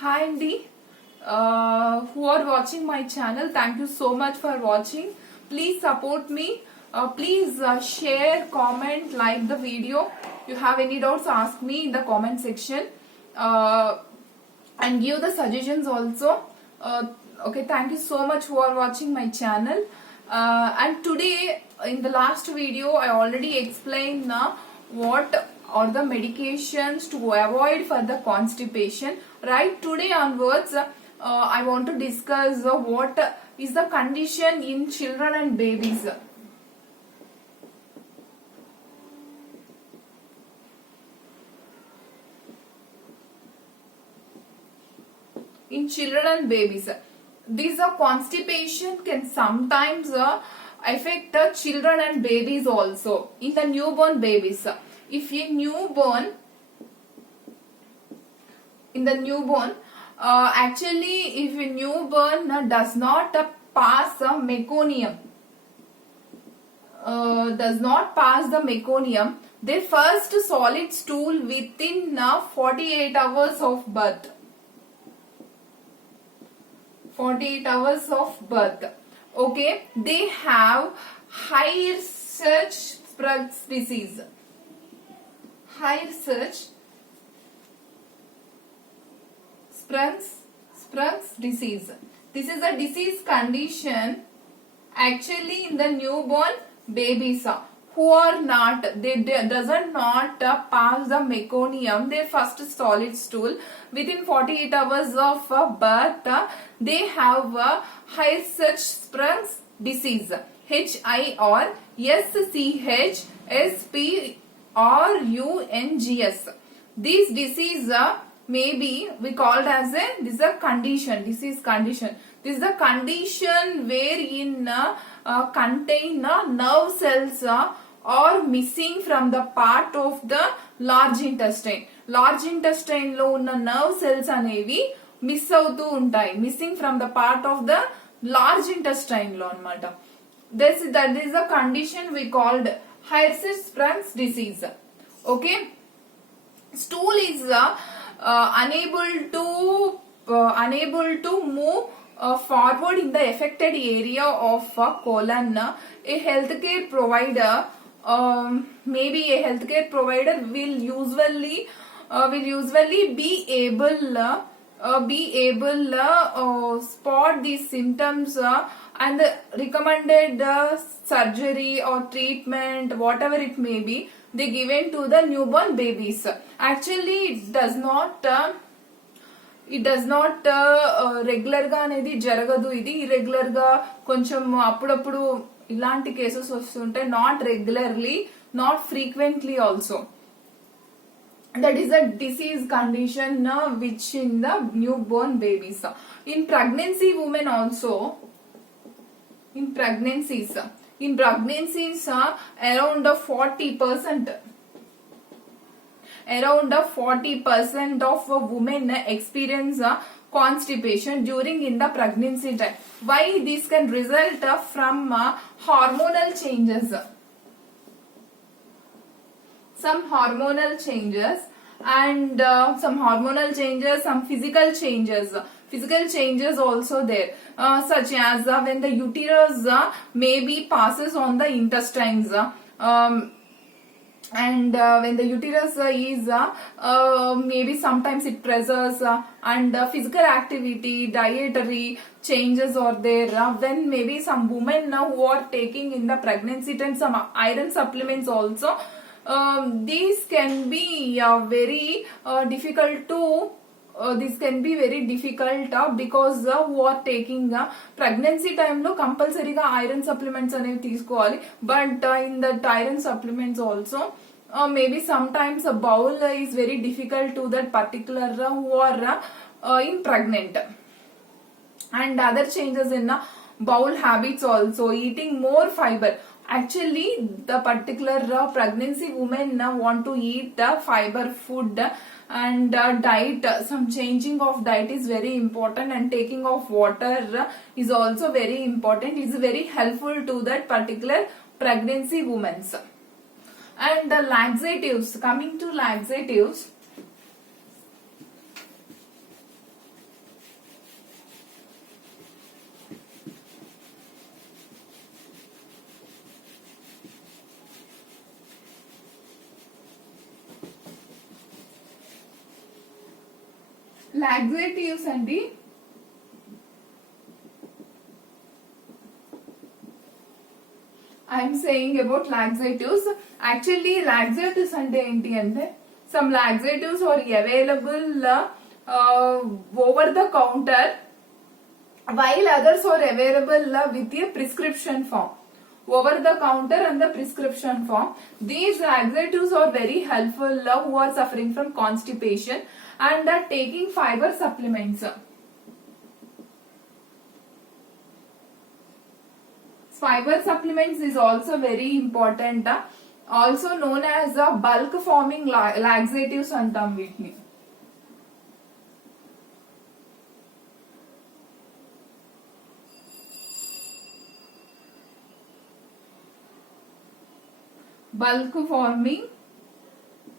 Hi Andy, who are watching my channel. Thank you so much for watching. Please support me. Please share, comment, like the video. You have any doubts, ask me in the comment section. And give the suggestions also. Okay, thank you so much who are watching my channel. And today in the last video I already explained what are the medications to avoid for the constipation. Right, today onwards I want to discuss what is the condition in children and babies. In children and babies, this constipation can sometimes affect the children and babies also. In the newborn babies, if a newborn, in the newborn, actually if a newborn does not pass meconium, their first solid stool within 48 hours of birth. 48 hours of birth. Okay, they have Hirschsprung's disease. Hirschsprung's disease. This is a disease condition actually in the newborn babies who are not, doesn't not pass the meconium, their first solid stool within 48 hours of birth. They have Hirschsprung's disease. Hirschsprungs. This disease may be we called as this is a condition, disease condition. This is a condition wherein contain nerve cells are missing from the part of the large intestine. Large intestine lo unna nerve cells anevi miss avutu untayi, missing from the part of the large intestine lo anamata. That is a condition we called Hirschsprung's disease. Okay, stool is unable to move forward in the affected area of colon. A healthcare provider, maybe a healthcare provider will usually be able spot these symptoms and the recommended surgery or treatment, whatever it may be, they given to the newborn babies. Actually it does not regular గా అనేది జరగదు. ఇది irregular గా కొంచెం అప్పుడప్పుడు ఇలాంటి cases వస్తుంటాయి. Not regularly, not frequently also. That is a disease condition which in the newborn babies. In pregnancy women also, in pregnancies around 40% of women experience constipation during in the pregnancy time. Why? This can result from hormonal changes. Some hormonal changes and some physical changes also there, such as when the uterus maybe passes on the intestines, and when the uterus is maybe sometimes it pressures, and physical activity, dietary changes are there. When maybe some women who are taking in the pregnancy time some iron supplements also, these can be very difficult to because who are taking pregnancy time లో కంపల్సరీగా iron supplements అనేవి తీసుకోవాలి. But in that iron supplements also maybe sometimes a bowel is very difficult to that particular who are in pregnant. And other changes in bowel habits also, eating more fiber. Actually the particular pregnancy women want to eat fiber food, and diet, some changing of diet is very important, and taking of water is also very important. It is very helpful to that particular pregnancy women's. And the laxatives, coming to laxatives, laxatives అండి I'm saying about laxatives. Actually laxatives అంటే ఏంటి అంటే some laxatives are available over the counter while others are available with a prescription form. Over the counter and the prescription form. These laxatives are very helpful who are suffering from constipation and are taking fiber supplements. Fiber supplements is also very important. Also known as bulk forming laxatives antam వీటిని. Bulk forming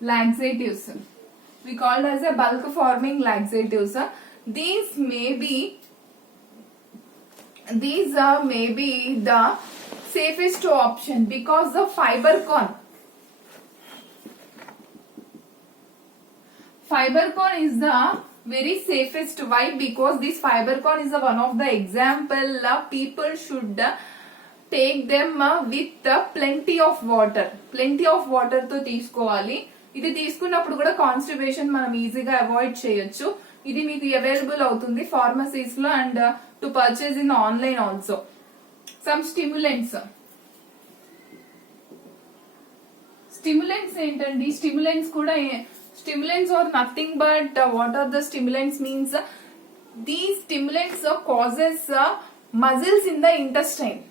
laxatives. We called as a bulk forming laxatives. These may be the safest option because the Fibercon is the very safest. Why? Because this Fibercon is one of the example people should take them with plenty of water. Plenty of water తో తీసుకోవాలి. ఇది తీసుకున్నప్పుడు కూడా constipation మనం ఈజీగా avoid చేయొచ్చు. ఇది మీకు అవైలబుల్ అవుతుంది ఫార్మసీస్ లో and to purchase in online also. Some stimulants ఏంటండి? Stimulants are nothing but what are the stimulants means these stimulants causes muscles in the intestine.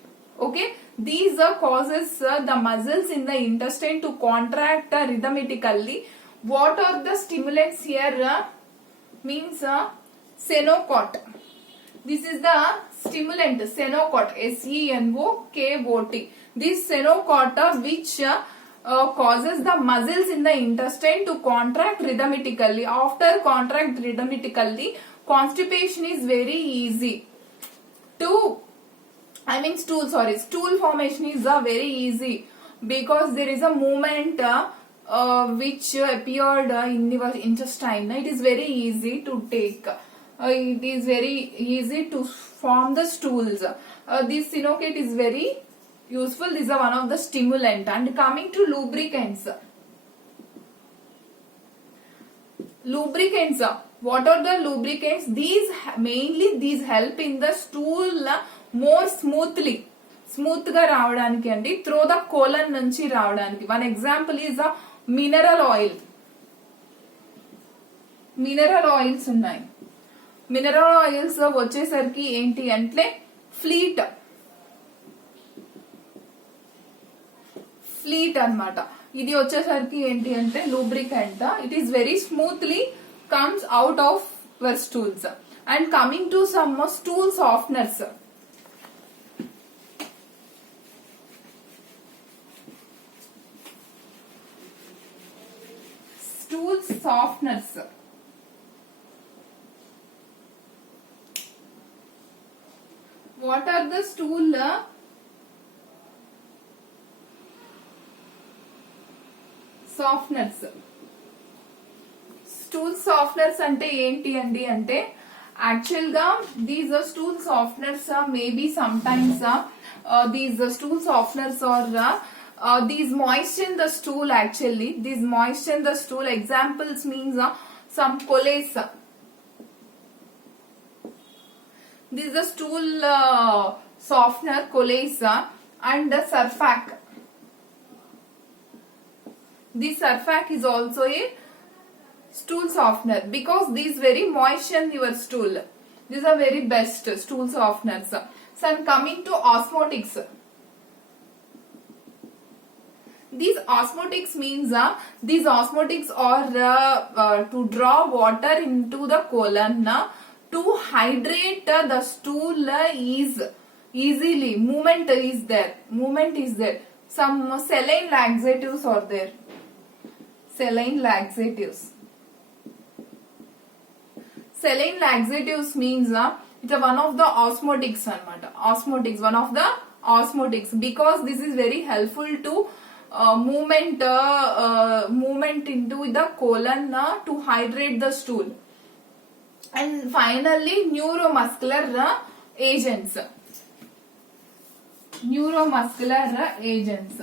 Okay, these causes the muscles in the intestine to contract rhythmically. What are the stimulants here? Means Senokot. This is the stimulant Senokot, SENOKOT. This Senokot which causes the muscles in the intestine to contract rhythmically. After contract rhythmically, constipation is very easy to stool formation is very easy because there is a movement which appeared in the intestine. It is very easy to take. It is very easy to form the stools. This Senokot is very useful. This is one of the stimulant. And coming to lubricants. What are the lubricants? These help in the stool more smooth గా రావడానికి అండి, through the colon నుంచి రావడానికి. One example is mineral oils ఉన్నాయి. Mineral oils వచ్చేసరికి ఏంటి అంటే fleet అన్నమాట. ఇది వచ్చేసరికి ఏంటి అంటే lubricant. It is very smoothly comes out of your stools. And coming to some stool softeners. What are the stool softeners? Stool softeners అంటే ఏంటి అండి అంటే యాక్చువల్ గా these stool softeners maybe sometimes these stool softeners or these moisture in the stool. Actually these moisture in the stool examples means some Colase. This is the stool softener Colase and the Surfac. This Surfac is also a stool softener because these very moisten your stool. These are very best stool softeners. So coming to osmotics. These osmotics means these osmotics are to draw water into the colon to hydrate the stool easily. Movement is there. Some saline laxatives are there. Saline laxatives means it's one of the osmotics anamata. One of the osmotics because this is very helpful to movement into the colon to hydrate the stool. And finally, neuromuscular agents. Neuromuscular agents.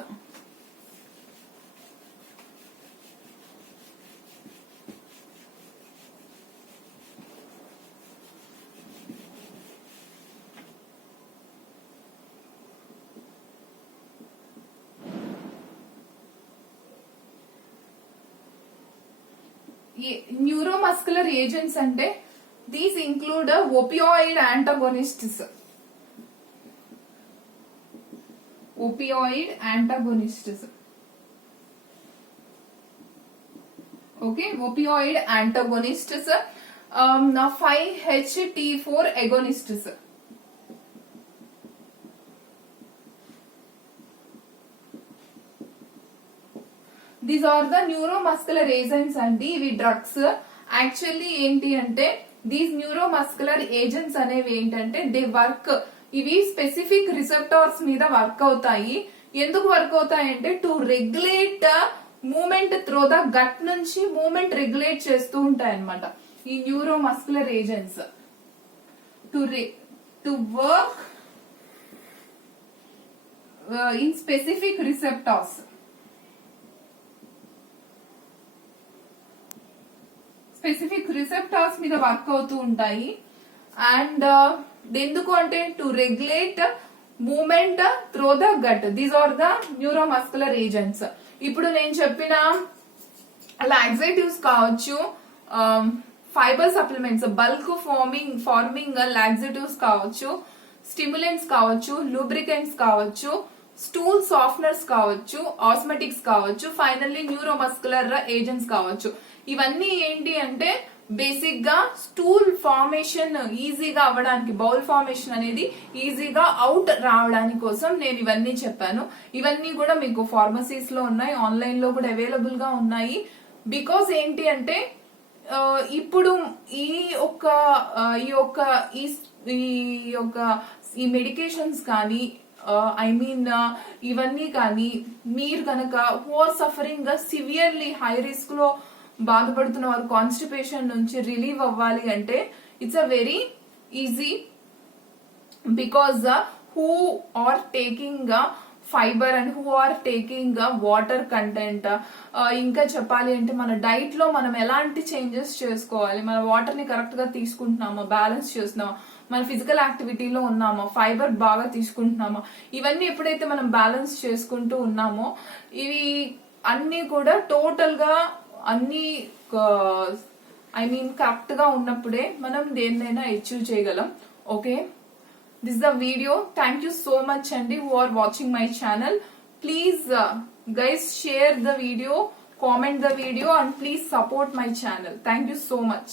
Neuromuscular agents ante these include opioid antagonists. Opioid antagonists. Okay, opioid antagonists. 5-HT4 agonists. These are the neuromuscular agents అండి. ఇవి drugs. Actually ఏంటి అంటే these neuromuscular agents అనేవి ఏంటంటే they work, ఇవి specific receptors మీద work అవుతాయి. ఎందుకు వర్క్ అవుతాయి అంటే to regulate movement through the gut నుంచి మూమెంట్ రెగ్యులేట్ చేస్తూ ఉంటాయి అన్నమాట ఈ neuromuscular agents. To work in specific receptors. Specific receptors మీద వర్క్ అవుతూ ఉంటాయి. అండ్ ఎందుకు అంటే to regulate movement through the gut. These are the neuromuscular agents. ఇప్పుడు నేను చెప్పిన లాక్సేటివ్స్ కావచ్చు, fibre supplements, bulk forming laxatives కావచ్చు, స్టిమ్యులెంట్స్ కావచ్చు, లూబ్రికెంట్స్ కావచ్చు, స్టూల్ సాఫ్ట్నర్స్ కావచ్చు, ఆస్మెటిక్స్ కావచ్చు, ఫైనల్లీ న్యూరోమస్కులర్ ఏజెంట్స్ కావచ్చు. ఇవన్నీ ఏంటి అంటే బేసిక్ గా స్టూల్ ఫార్మేషన్ ఈజీగా అవ్వడానికి, బౌల్ ఫార్మేషన్ అనేది ఈజీగా అవుట్ రావడానికి కోసం నేను ఇవన్నీ చెప్పాను. ఇవన్నీ కూడా మీకు ఫార్మసీస్ లో ఉన్నాయి, ఆన్లైన్ లో కూడా అవైలబుల్ గా ఉన్నాయి. బికాస్ ఏంటి అంటే ఇప్పుడు ఈ మెడికేషన్స్ కానీ ఇవన్నీ కానీ మీరు కనుక who are suffering severely high risk లో బాధపడుతున్న వారు కాన్స్టిపేషన్ నుంచి రిలీవ్ అవ్వాలి అంటే it's a very easy. Because who are taking fibre and who are taking water content. ఇంకా చెప్పాలి అంటే మన డైట్ లో మనం ఎలాంటి చేంజెస్ చేసుకోవాలి, మన వాటర్ ని కరెక్ట్ గా తీసుకుంటున్నామా, బ్యాలెన్స్ చేస్తున్నామా, మన ఫిజికల్ యాక్టివిటీలో ఉన్నామా, ఫైబర్ బాగా తీసుకుంటున్నామా, ఇవన్నీ ఎప్పుడైతే మనం బ్యాలెన్స్ చేసుకుంటూ ఉన్నామో ఇవి అన్ని కూడా టోటల్ గా అన్ని కరెక్ట్ గా ఉన్నప్పుడే మనం దేన్నైనా అచీవ్ చేయగలం. Okay, this is the video. Thank you so much andi who are watching my channel. Please guys share the video, comment the video and please support my channel. Thank you so much.